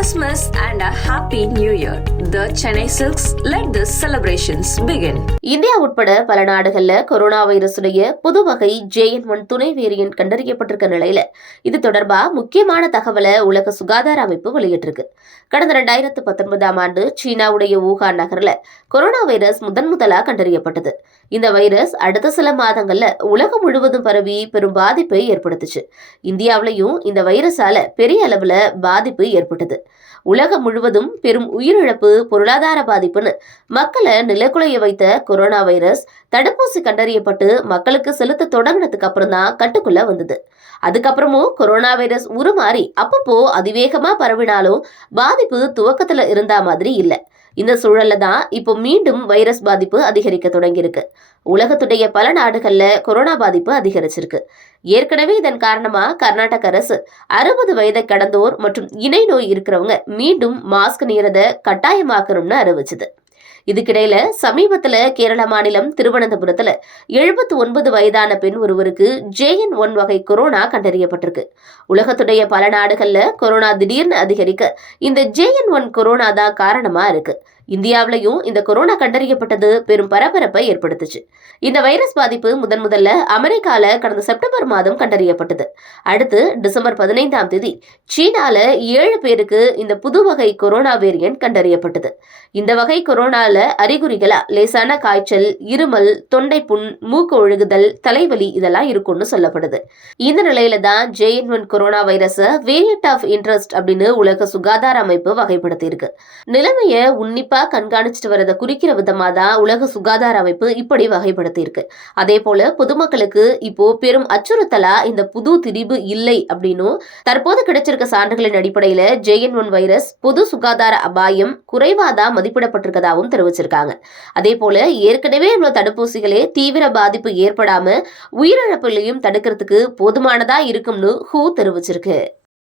Christmas and a happy new year the Chennai Silks let the celebrations begin India உட்பட பல நாடுகள்ல corona வைரஸுடைய புது வகை ஜேஎன் ஒன் துணை வேரியன்ட் கண்டறியப்பட்டிருக்க நிலையில. இது தொடர்பா முக்கியமான தகவலை உலக சுகாதார அமைப்பு வெளியிட்டிருக்கு. கடந்த ரெண்டாயிரத்து பத்தொன்பதாம் ஆண்டு சீனாவுடைய ஊகான் நகர்ல கொரோனா வைரஸ் முதன் முதலா கண்டறியப்பட்டது. இந்த வைரஸ் அடுத்த சில மாதங்கள்ல உலகம் முழுவதும் பரவி பெரும் பாதிப்பை ஏற்படுத்துச்சு. இந்தியாவிலையும் இந்த வைரஸால பெரிய அளவுல பாதிப்பு ஏற்பட்டது. உலகம் முழுவதும் பெரும் உயிரிழப்பு பொருளாதார பாதிப்புன்னு மக்களை நிலக்குலைய வைத்த கொரோனா வைரஸ் தடுப்பூசி கண்டறியப்பட்டு மக்களுக்கு செலுத்த தொடங்கினதுக்கு அப்புறம் தான் கட்டுக்குள்ள வந்தது. அதுக்கப்புறமும் கொரோனா வைரஸ் உருமாறி அப்பப்போ அதிவேகமா பரவினாலும் பாதிப்பு துவக்கத்துல இருந்தா மாதிரி இல்லை. இந்த சூழல்ல தான் இப்போ மீண்டும் வைரஸ் பாதிப்பு அதிகரிக்க தொடங்கியிருக்கு. உலகத்துடைய பல நாடுகள்ல கொரோனா பாதிப்பு அதிகரிச்சிருக்கு. ஏற்கனவே இதன் காரணமா கர்நாடக அரசு அறுபது வயதை கடந்தோர் மற்றும் இணை நோய் இருக்கிறவங்க மீண்டும் மாஸ்க் நீரத கட்டாயமாக்கணும்னு அறிவிச்சது. இதுக்கிடையில சமீபத்துல கேரள மாநிலம் திருவனந்தபுரத்துல எழுபத்தி ஒன்பது வயதான பெண் ஒருவருக்கு ஜேஎன் ஒன் வகை கொரோனா கண்டறியப்பட்டிருக்கு. உலகத்துடைய பல நாடுகள்ல கொரோனா திடீர்னு அதிகரிக்க இந்த ஜேஎன் ஒன் கொரோனா தான் காரணமா இருக்கு. இந்தியாவிலையும் இந்த கொரோனா கண்டறியப்பட்டது பெரும் பரபரப்பை ஏற்படுத்துச்சு. இந்த வைரஸ் பாதிப்பு முதன் முதல்ல அமெரிக்கால கடந்த செப்டம்பர் மாதம் கண்டறியப்பட்டது. அடுத்து டிசம்பர் பதினைந்தாம் தேதி சீனால ஏழு பேருக்கு இந்த புது வகை கொரோனா வேரியன்ட் கண்டறியப்பட்டது. இந்த வகை கொரோனால அறிகுறிகளா லேசான காய்ச்சல் இருமல் தொண்டை புண் மூக்கு ஒழுகுதல் தலைவலி இதெல்லாம் இருக்கும்னு சொல்லப்படுது. இந்த நிலையில தான் ஜேஎன் ஒன் கொரோனா வைரஸை வேரியன்ட் ஆஃப் இன்ட்ரெஸ்ட் அப்படின்னு உலக சுகாதார அமைப்பு வகைப்படுத்தி இருக்கு நிலைமைய உன்னிப்பா கண்காணிச்சுட்டு வரதை குறிக்கிற விதமா தான் உலக சுகாதார அமைப்பு இப்படி வகைப்படுத்தி இருக்கு அதே போல பொதுமக்களுக்கு இப்போ பெரும் அச்சுறுத்தலா இந்த புது திரிபு இல்லை அப்படின்னும் தற்போது கிடைச்சிருக்க சான்றுகளின் அடிப்படையில ஜேஎன் ஒன் வைரஸ் பொது சுகாதார அபாயம் குறைவாதான் மதிப்பிடப்பட்டிருக்கதாகவும் தெரிவிச்சிருக்காங்க. அதே போல ஏற்கனவே உள்ள தடுப்பூசிகளே தீவிர பாதிப்பு ஏற்படாம உயிரிழப்புகளையும் தடுக்கிறதுக்கு போதுமானதா இருக்கும்னு ஹூ தெரிவிச்சிருக்கு.